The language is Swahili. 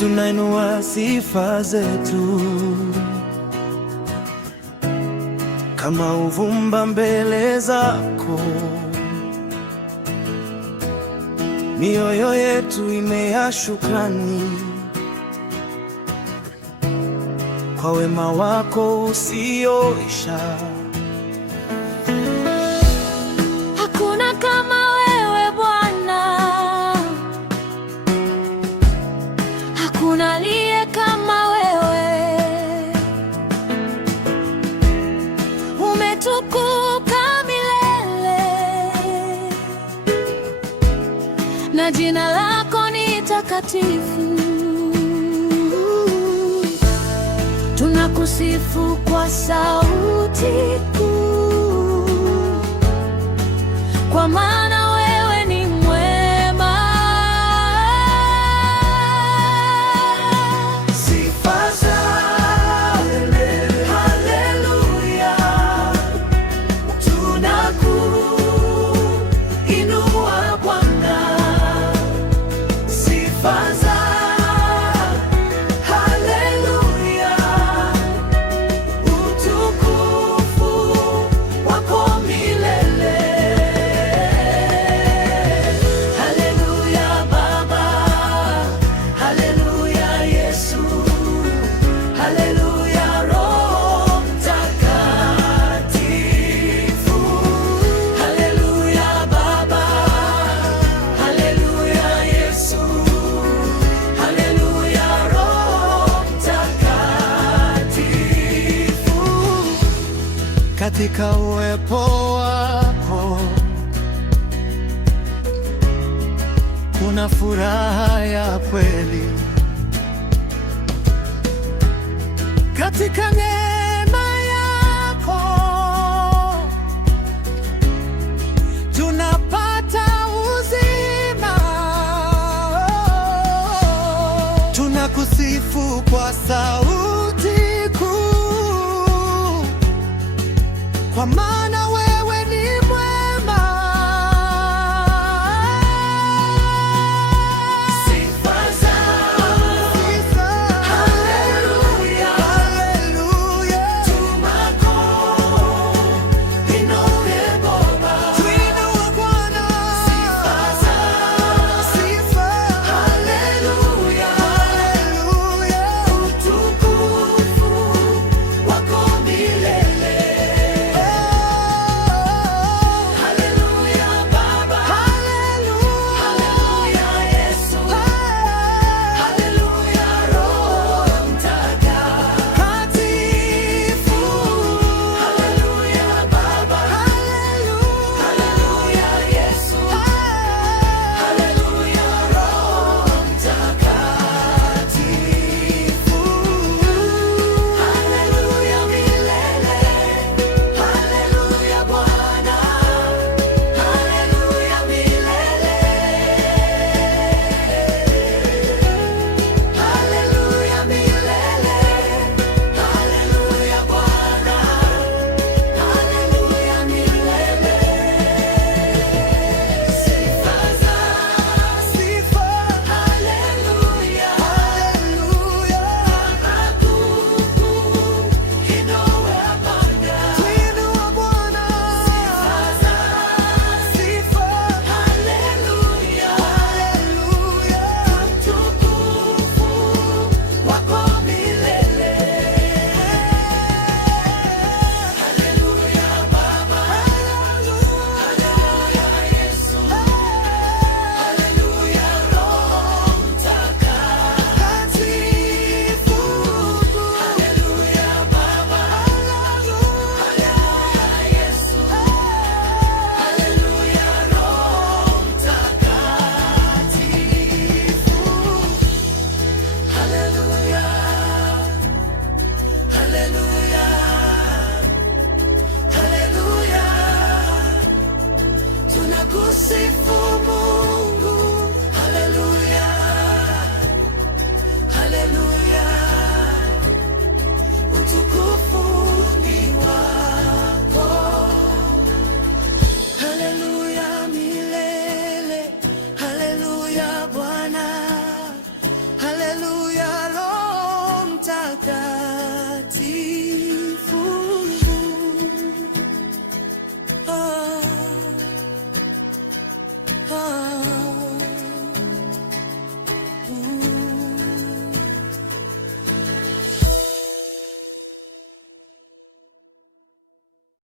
tunainua sifa zetu kama uvumba mbele zako. Mioyo yetu imejaa shukrani kwa wema wako usioisha. Hakuna kama wewe Bwana, hakuna aliye kama wewe. Umetukuka milele na jina lako ni takatifu. Tunakusifu kwa sauti kuu, kwa maana wewe ni mwema. Sifa za haleluya, tunakuinua Bwana. Sifa za katika uwepo wako kuna furaha ya kweli, katika neema yako tunapata uzima. Tunakusifu kwa sauti kuu, kwa maana